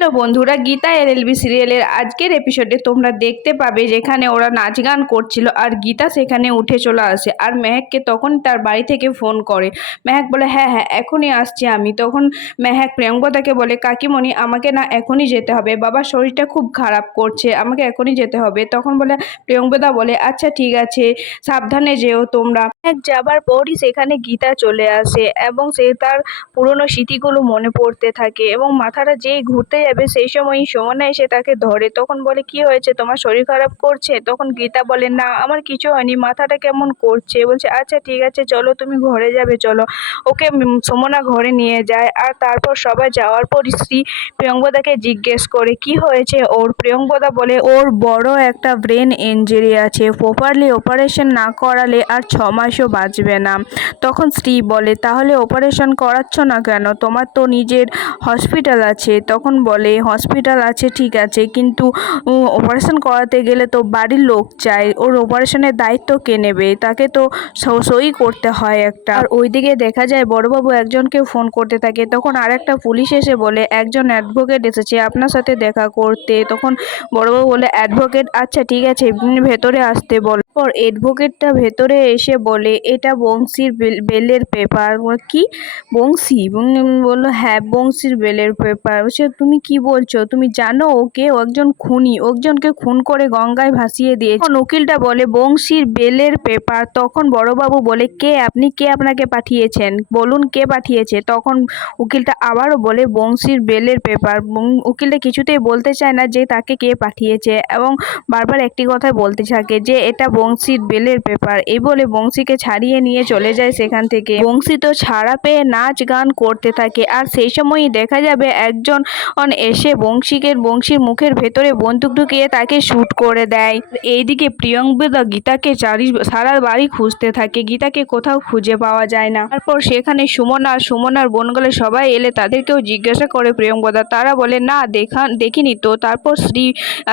Hello বন্ধুরা, Gita LLB সিরিয়ালের আজকের এপিসোডে তোমরা দেখতে পাবে যেখানে ওরা নাচ গান করছিল আর গীতা সেখানে উঠে চলে আসে আর মেহেককে তখন তার বাড়ি থেকে ফোন করে। মেহেক বলে হ্যাঁ হ্যাঁ এখনই আসছি আমি। তখন মেহেক প্রিয়ঙ্কদাকে বলে কাকিমণি আমাকে না এখনই যেতে হবে, বাবার শরীরটা খুব খারাপ করছে, আমাকে এখনই যেতে হবে। তখন বলে প্রিয়ঙ্কদা বলে আচ্ছা ঠিক আছে, সাবধানে যেও তোমরা। মেহেক যাবার পরই সেখানে গীতা চলে আসে এবং সে তার পুরনো স্মৃতিগুলো মনে পড়তে থাকে এবং মাথাটা যেই ঘুরতে যাবে সেই সময়ই সুমনা এসে তাকে ধরে। তখন বলে কি হয়েছে, তোমার শরীর খারাপ করছে? তখন গীতা বলে না আমার কিছু হয়নি, মাথাটা কেমন করছে। বলছে আচ্ছা ঠিক আছে চলো তুমি ঘরে যাবে চলো। ওকে সুমনা ঘরে নিয়ে যায় আর তারপর সবাই যাওয়ার পর শ্রী প্রিয়ঙ্কদাকে জিজ্ঞেস করে কি হয়েছে ওর। প্রিয়ঙ্কদা বলে ওর বড় একটা ব্রেন ইনজুরি আছে, প্রপারলি অপারেশন না করালে আর 6 মাসও বাঁচবে না। তখন স্ত্রী বলে তাহলে অপারেশন করাচ্ছ না কেন, তোমার তো নিজের হসপিটাল আছে। তখন বলে হসপিটাল আছে ঠিক আছে, কিন্তু অপারেশন করাতে গেলে তো বাড়ির লোক চাই, ওর অপারেশনের দায়িত্ব কে নেবে, তাকে তো সই করতে হয় একটা। আর ওইদিকে দেখা যায় বড়বাবু একজনকে ফোন করতে থাকে। তখন আর একটা পুলিশ এসে বলে একজন অ্যাডভোকেট এসেছে আপনার সাথে দেখা করতে। তখন বড়বাবু বলে অ্যাডভোকেট, আচ্ছা ঠিক আছে ভেতরে আসতে বল। পর অ্যাডভোকেটটা ভেতরে এসে বলে এটা বংশীর বেলের পেপার। কি বংশী? বললো হ্যাঁ বংশীর বেলের পেপার। বলছে তুমি কি বলছো, তুমি জানো ওকে, ও একজন খুনি, একজনকে খুন করে গঙ্গায় ভাসিয়ে দিয়েছে। তখন উকিলটা বলে বংশীর বেলের পেপার। তখন বড়বাবু বলে কে আপনি, কে আপনাকে পাঠিয়েছেন বলুন কে পাঠিয়েছে। তখন উকিলটা আবারও বলে বংশীর বেলের পেপার। উকিলটা কিছুতেই বলতে চায় না যে তাকে কে পাঠিয়েছে এবং বারবার একটি কথাই বলতে থাকে যে এটা বংশীর বেলের পেপার। এই বলে বংশীকে ছাড়িয়ে নিয়ে চলে যায় সেখান থেকে। বংশী তো ছাড়া পেয়ে নাচ গান করতে থাকে আর সেই সময়ই দেখা যাবে একজন এসে বংশীর মুখের ভেতরে বন্দুক ঢুকিয়ে তাকে শুট করে দেয়। এইদিকে প্রিয়ঙ্কদা গীতাকে সারা বাড়ি খুঁজতে থাকে, গীতাকে কোথাও খুঁজে পাওয়া যায় না। তারপর সেখানে সুমনার বোনগুলো সবাই এলে তাদেরকেও জিজ্ঞাসা করে প্রিয়ঙ্কদা, তারা বলে না দেখিনি তো। তারপর শ্রী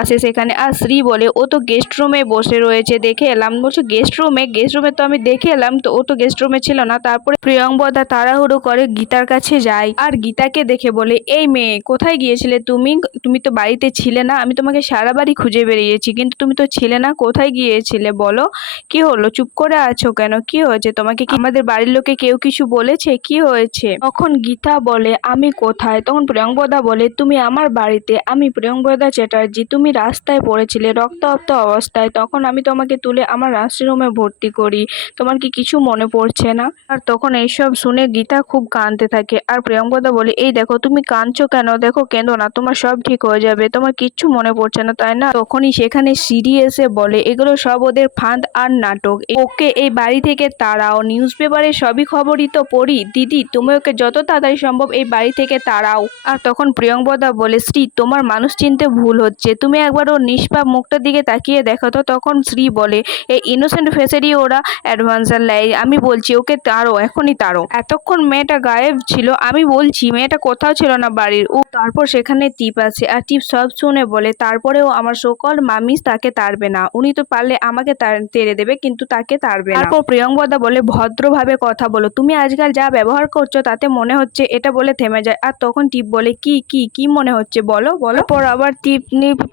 আসে সেখানে আর শ্রী বলে ও তো গেস্ট রুমে বসে রয়েছে দেখে এলাম। বলছে গেস্ট রুমে তো আমি দেখে এলাম তো, ও তো গেস্ট রুমে ছিল না। তারপরে প্রিয়ঙ্কদা তাড়াহুড়ো করে গীতার কাছে যায় আর গীতাকে দেখে বলে এই মেয়ে কোথায় গিয়েছিলে তুমি, তুমি তো বাড়িতে ছিলে না, আমি তোমাকে সারা বাড়ি খুঁজে বেরিয়েছি কিন্তু তুমি তো ছিলে না, কোথায় গিয়েছিলে বলো, কি হলো চুপ করে আছো কেন, কি হয়েছে তোমাকে, কি আমাদের বাড়ির লোকে কেউ কিছু বলেছে, কি হয়েছে? তখন গীতা বলে আমি কোথায়? তখন প্রিয়ঙ্কদা বলে তুমি আমার বাড়িতে, আমি প্রিয়ঙ্কদা চ্যাটার্জি, তুমি রাস্তায় পড়েছিলে রক্তাক্ত অবস্থায়, তখন আমি তোমাকে তুলে আমার নার্সিংহোমে ভর্তি করি, তোমার কি কিছু মনে পড়ছে না? আর তখন এইসব শুনে গীতা খুব কাঁদতে থাকে আর প্রিয়ঙ্কদা বলে এই দেখো তুমি কাঁদছো কেন, দেখো কেঁদো না, তোমার সব ঠিক হয়ে যাবে, তোমার কিচ্ছু মনে পড়ছে না তাই না? তখনই সেখানে সিডি এসে বলে এগুলো সব ওদের ফাঁদ আর নাটক, ওকে এই বাড়ি থেকে তাড়াও, নিউজ পেপারে সবই খবরই তো পড়ি, দিদি তুমি ওকে যত তাড়াতাড়ি সম্ভব এই বাড়ি থেকে তাড়াও। আর তখন প্রিয়ঙ্কদা বলে শ্রী তোমার মানুষ চিনতে ভুল হচ্ছে, তুমি একবার ওর নিষ্পাপ মুখটার দিকে তাকিয়ে দেখো তো। তখন শ্রী বলে এই ইনোসেন্ট ফেসেরই ওরা অ্যাডভান্সার লাই, আমি বলছি ওকে তাড়ো, এখনই তাড়ো, এতক্ষণ মেয়েটা গায়েব ছিল, আমি বলছি মেয়েটা কোথাও ছিল না বাড়ির। ও তারপর সেখানে টিপ আছে আর টিপ সব শুনে বলে তারপরেও আমার সকল মামিস তাকে তাড়বে না, উনি তো পারলে আমাকে তেড়ে দেবে কিন্তু তাকে তাড়বে না। তারপর প্রিয়ঙ্কদা বলে ভদ্রভাবে কথা বলো, তুমি আজকাল যা ব্যবহার করছো তাতে মনে হচ্ছে, এটা বলে থেমে যায়। আর তখন টিপ বলে কি কি কি মনে হচ্ছে বলো বলো। পর আবার টিপ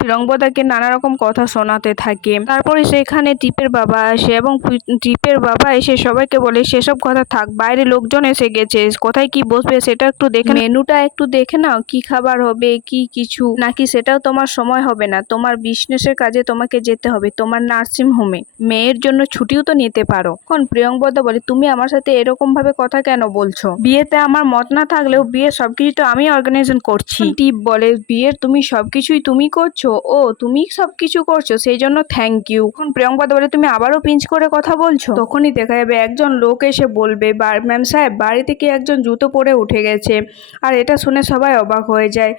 প্রিয়ঙ্কদাকে নানা রকম কথা শোনাতে থাকে। তারপরে সেখানে টিপের বাবা আসে এবং টিপের বাবা এসে সবাইকে বলে সেসব কথা থাক, বাইরে লোকজন এসে গেছে, কোথায় কি বসবে সেটা একটু দেখে, মেনুটা একটু দেখে নাও, কি খাবার হবে কি কিছু নাকি সেটাও তোমার সময় হবে না, তোমার বিজনেসের কাজে তোমাকে যেতে হবে তোমার নার্সিং হোমে, মেয়ের জন্য ছুটিও তো নিতে পারো। এখন প্রিয়ঙ্কদা বলে তুমি আমার সাথে এরকম ভাবে কথা কেন বলছো, বিয়েতে আমার মত না থাকলেও বিয়ের সবকিছু তো আমি অর্গানাইজেশন করছি। টিপ বলে বিয়ের তুমি সবকিছুই তুমি করছো, ও তুমি সবকিছু করছো সেই জন্য থ্যাংক ইউ। এখন প্রিয়ঙ্কদা বলে তুমি আবারও পিঞ্চ করে কথা বলছো। তখনই দেখা যাবে একজন লোক এসে বলবে ম্যাম সাহেব বাড়ি থেকে একজন জুতো পরে উঠে গেছে। আর এটা শুনে সবাই অবাক হয়ে যায়।